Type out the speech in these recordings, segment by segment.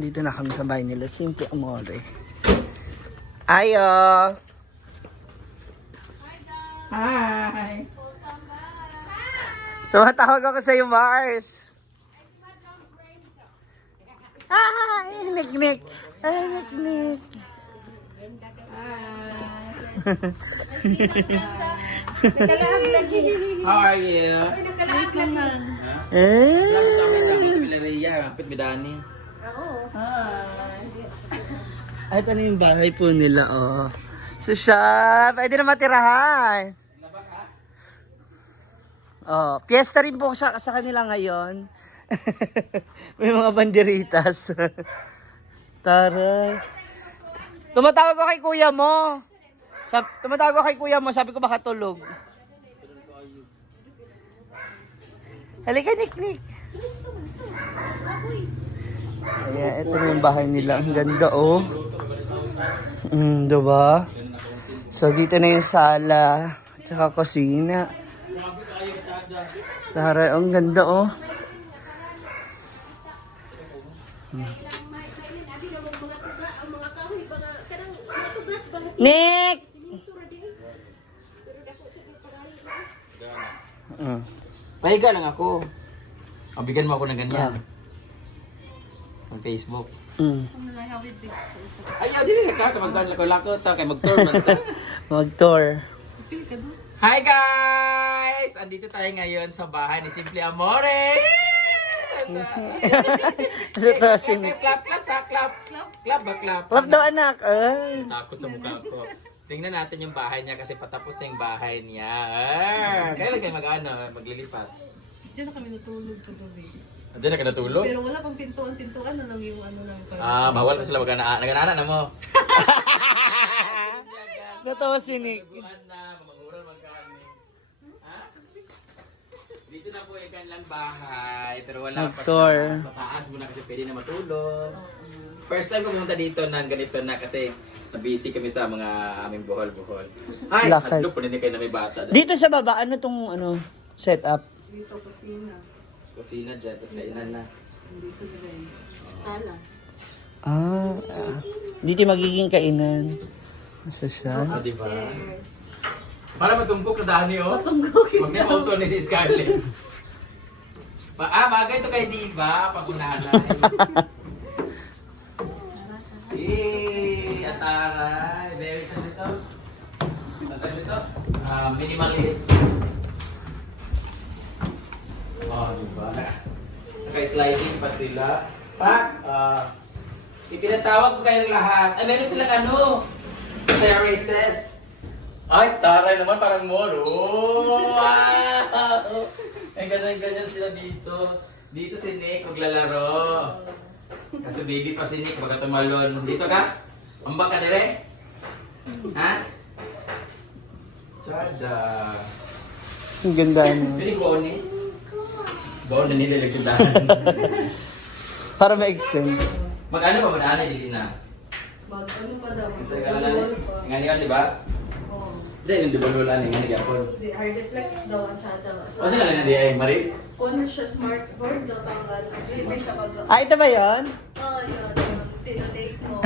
Dito na kami sa bahay nila. Simple Amore. Ayo! Hi! Tumatawag ako sa'yo, Mars. Hi! Nick-nick! Hi, Nick-nick! How are you? Eh? Kapit Midani. Ay, ito na yung bahay po nila, oh. So, siya, pwede na matirahan. Oh, piyesta rin po sa kanila ngayon. May mga banderitas. Taray. Tumatawag ko kay kuya mo. Tumatawag ko kay kuya mo, sabi ko baka tulog. Halika, Nick-nick. Ayan, ito na yung bahay nila. Ang ganda, oh. Diba? So, dito na yung sala. At saka kusina. Taray, ang ganda, oh. Nick! Pahiga lang ako. Bigyan mo ako ng ganyan. Ang Facebook. Ayaw, dili ka. Magkano lako. Kaya mag-tour man ito. Mag-tour. Hi guys! Andito tayo ngayon sa bahay ni Simple Amore. Clap. Clap daw, anak. Ay. Takot sa mukha ko. Tingnan natin yung bahay niya kasi patapos na yung bahay niya. Kailan kayo maglilipat? Diyan na kami natulog kagabi. Diyan na ka natulog? Pero wala pang pintuan na lang yung ano lang. Bawal na sila mag-ana na mo. Natawa si Nick. Mamangural magkami. Dito na po yung kanilang bahay. Pero wala pa Tour. siya. Mataas muna kasi pwede na matulog. First time ko pumunta dito na ganito na kasi busy kami sa mga aming buhol-buhol. Ay, Lakad. hadlo po din kayo na may bata. Dito sa baba, ano tong setup? Dito kusina. Kusina dyan, tapos kainan na. Dito na rin. Sala. Dito magiging kainan. Masa siya? Diba? Para matumpok na dani, oh. Matunggok yun. Huwag niya mauto ni Scarlett. Bagay ito kay Diva, pag-unahan. Ataray. Very good ito. Atay ito. Minimalist. Diba? Naka-sliding pa sila. Ipinatawag ko kayong lahat. Meron silang terraces. Ay, taray naman, parang mall. Oh, wow! Ay, ganyan sila dito. Dito si Nick, maglalaro. Kasi baby pa si Nick, baga tumalon. Dito ka? Ambak ka dire? Ha? Chada. Ang ganda mo. Pwede ko ni? Baon na nila lagdahan. Para ma-extend. Mag-ano pa man dili na? Ano pa daw? Sa kanan na. Ngayon, di ba? Oo. Diyan yung dibalulan nga nagyapon. The Ardeflex daw ang tsada. O sila na di ay Marie? Kung siya smartboard daw tawagan. May siya pag... Ito ba yun? Yun. Tinadate mo.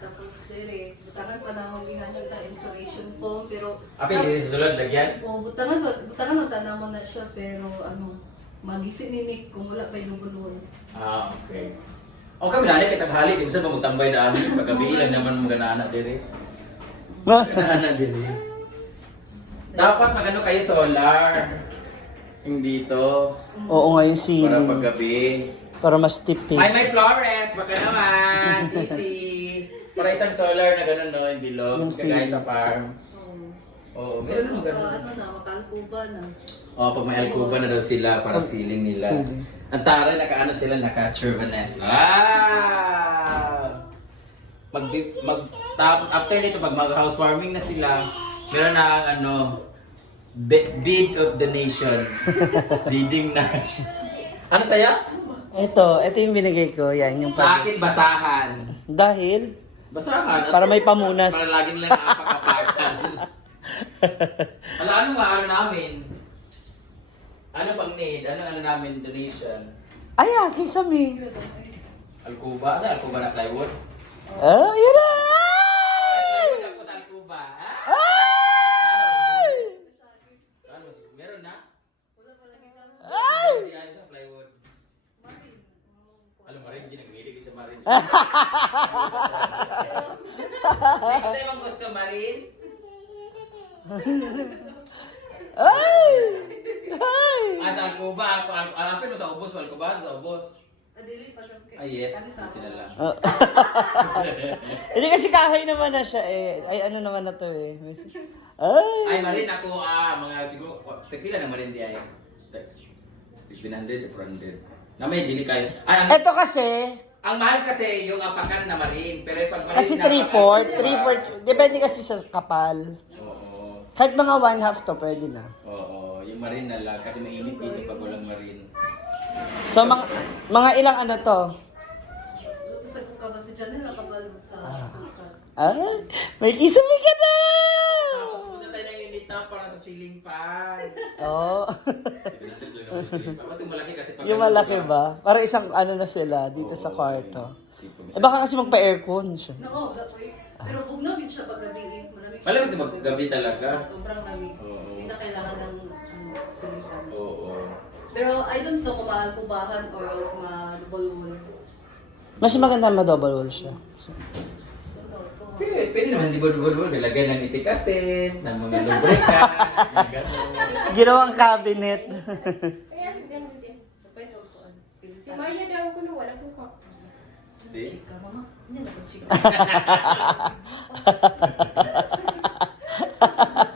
Tapos dire. Butangan pa na maglihan siya insulation foam. Pero... Api, yung susunod, lagyan? butangan mo tanaman na siya. Pero magisi ni Nick kung wala pa yung bulon. Okay. Okay, minali kay taghali. Di ba sa magtambay na amin? Paggabi lang naman magana dire. Magana dire. Dapat magano kayo solar. Yung dito. Oo nga yung Para ceiling. paggabi. Para mas tipid. Ay, may Flores! Baka naman! Sisi! Para isang solar na gano'n, no? Yung bilog. Yung Kagaya ceiling. sa farm. Oo, meron naman gano'n. Makalkuba na. Pag may alcuba na daw sila para ceiling nila. Ceiling. Ang taray, sila, naka-Churvanes. Wow! Tapos after nito, pag mag-housewarming na sila, meron na ang deed of the nation. Deeding na. Ano saya? Ito yung binigay ko. Yan, yung Sa akin, basahan. Dahil, Basahan. Para may pamunas. Para lagi nila nakapag-apartan. Ano namin? Ano pang need? Ano namin donation? Ayan, kay Sami. Alcuba? Ano Alcuba na plywood? Ah, yun na! Plywood ako sa Alcuba. Ah! Ay! Ano, meron na? Ay! Hindi ayos sa plywood. Alam mo rin, hindi nagmiligid sa Marin. Hindi ko tayo gusto Marin. Ay! Ay! Sa Alcuba, alapin mo sa ubos, Alcuba, sa ubos. Adili pa lang kay. Ay yes, Kani sa buti na lang. Hindi kasi kahoy naman na siya eh. Ay, ano naman na to eh. Ay! Ay, Marin ako, mga siguro, pila na Marin di ay. 600, 400. Na may dili kayo. Ay, Ito kasi, ang mahal kasi yung apakan na Marin, pero pag Marin kasi na apakan, 3/4, depende kasi sa kapal. Oo. Kahit mga 1/2 to, pwede na. Oo, yung Marin na lang kasi mainit dito pag walang Marin. So, mga ilang ano to? Sa kukaban si Janelle nakabalo sa sukat. Ah, may kisame ka na! Pupunta tayo ng unit na para sa ceiling fan. Oo. 700 lang naman yung ceiling fan. Ba't yung malaki kasi pag Yung malaki ba? Para isang ano na sila dito sa kwarto. Eh, baka kasi magpa-aircon siya. Nako, gapoy. Pero bugnaw din siya pag gabi. Malamig Alam mo, maggabi talaga. Sobrang lamig. Oo. Hindi na kailangan ng silikan. Oo. Pero I don't know kung maalpubahan or ma-double wall. Mas maganda ma-double wall siya. So, no, kung Pwede naman di ba nilagay ng itikasin, ng mga lubricant, ng gano'n. Ginawang cabinet. Kaya diyan din. pwede ko po. Si Maya daw ko na wala ko ka. See? Chika, mama. Hindi na chika.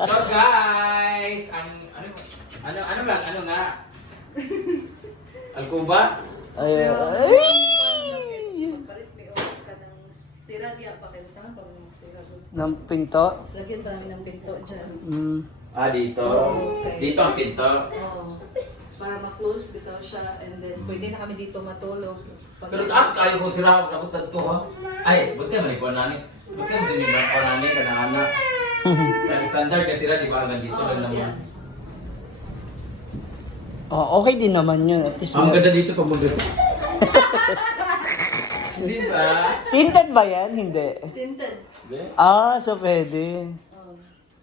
So guys, ano nga? Alcuba? Ay, Pero, ay! palit may oras ka ng sira diya pa kayo. Tama pa ng sira doon. Ng pinto? Lagyan pa namin ng pinto dyan. Dito. Okay. Dito ang pinto. Oo. Para ma-close bitaw siya and then pwede na kami dito matulog. Pero taas kayo kung sira ako to ha. Ay, buti man ikaw nani. Buti man siniman ko nani kanana. Ang standard kasi sila di ba hanggang dito lang naman. Oh, okay din naman yun. At least Ang ganda dito pag mag- Di ba? tinted ba yan? Hindi. Tinted. Di? So pwede.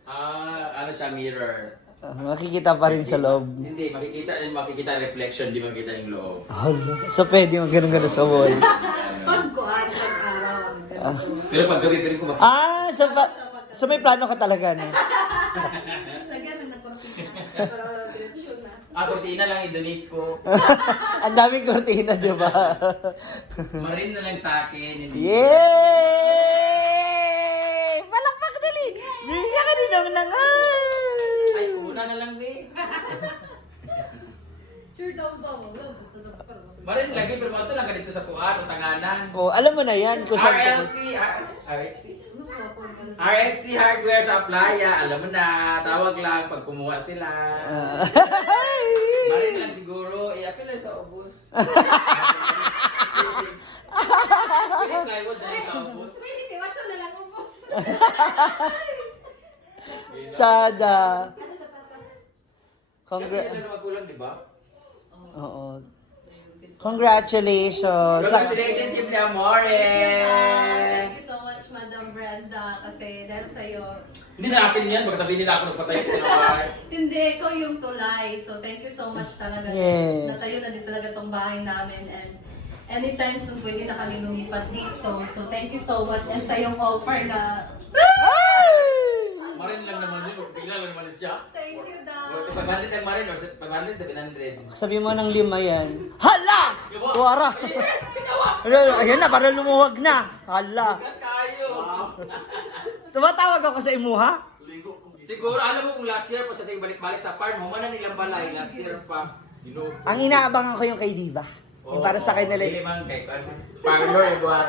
Oh. Ano siya, mirror. Makikita pa rin sa loob. Hindi, makikita reflection, di makikita yung loob. Hala. So pwede mag ganun sa wall. Pag-kuhan, pag-araw. ang ganito. Pero pag gabi pa rin ko makikita. So may plano ka talaga, no? Lagyan na ng kortina. Para walang diretsyon na. Cortina lang i-donate ko. Ang daming kortina, di ba? Marin na lang sa akin. Hindi. Yay! Palakpak dali! Bigyan ka din ng nangal! Ay, una na lang, be. Sure daw ba mo? Wala, ito na para Marin lagi, pero ito lang ka dito sa Kuan o Tanganan. Oh, alam mo na yan kung saan ka. RLC Ano po ako? RLC Hardware sa Playa. Alam mo na, tawag lang pag kumuha sila. Marin lang siguro, i-appeal lang sa ubos. Pwede plywood na lang sa ubos. Pwede, tiwasan na lang ubos. Tsada. Ano na papa? Kasi yun na magkulang, di ba? Oo. Congratulations. Congratulations, Simple Amore! Thank you so much, Madam Brenda. Kasi dahil sa'yo, Hindi na akin yan, baka sabihin nila ako nagpatay sa bahay. hindi ko yung tulay. So thank you so much talaga. Yes. Natayo na din talaga tong bahay namin. And anytime soon, pwede na kami lumipat dito. So thank you so much. And sa yung offer na, Marin lang naman yun, bigla lang naman siya. thank you daw. 500 ang Marin or 500, 700. Sabi mo ng 5 yan. Hala! Diba? Tuwara! Ayan na, parang lumuwag na. Hala. Kat tayo! Tumatawag ako sa imuha? Siguro, alam mo kung last year pa siya sa balik-balik sa farm, humanan nilang balay, last year pa. Ang inaabangan ko yung kay Diva. Yung para sa akin nila. Hindi man kay Panglo, yung buhat.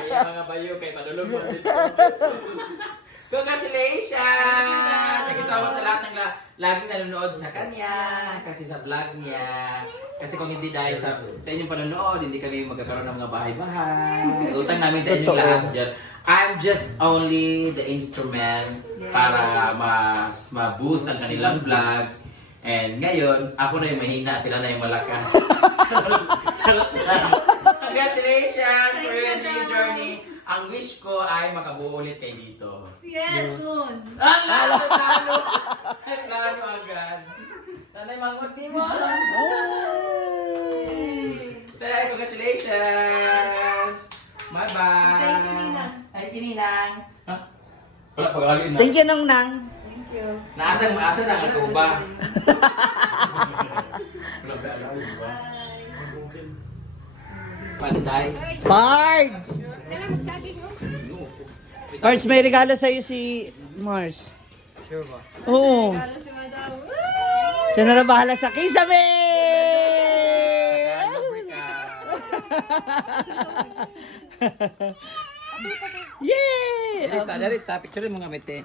Kaya mga bayo, kay Padulog mo dito. Congratulations! Thank you so much sa lahat ng laging nanonood sa kanya, kasi sa vlog niya. Kasi kung hindi dahil sa inyong panonood, hindi kami magkakaroon ng mga bahay-bahay. Utang namin sa inyong Totoo. lahat dyan. I'm just only the instrument para mas ma-boost ang kanilang vlog. And ngayon, ako na yung mahina, sila na yung malakas. Charot lang. Congratulations for your new journey. Ang wish ko ay makabuo ulit kayo dito. Yes, soon. Lalo! Lalo agad. Nanay, mangot di mo. Tay, congratulations! Bye-bye! Thank you, Ninang. Thank you, Ninang. Ha? Wala pag-alin na. Thank you, Nang Nang. Thank you. Naasan na ang tuba. Wala pag-alin ba? Panday. Pards! Pards, may regalo sa'yo si Mars. Sure ba? Oo. Para si Madam. Siya na bahala sa kisame! Yay! Dari ta, picture mo nga mete.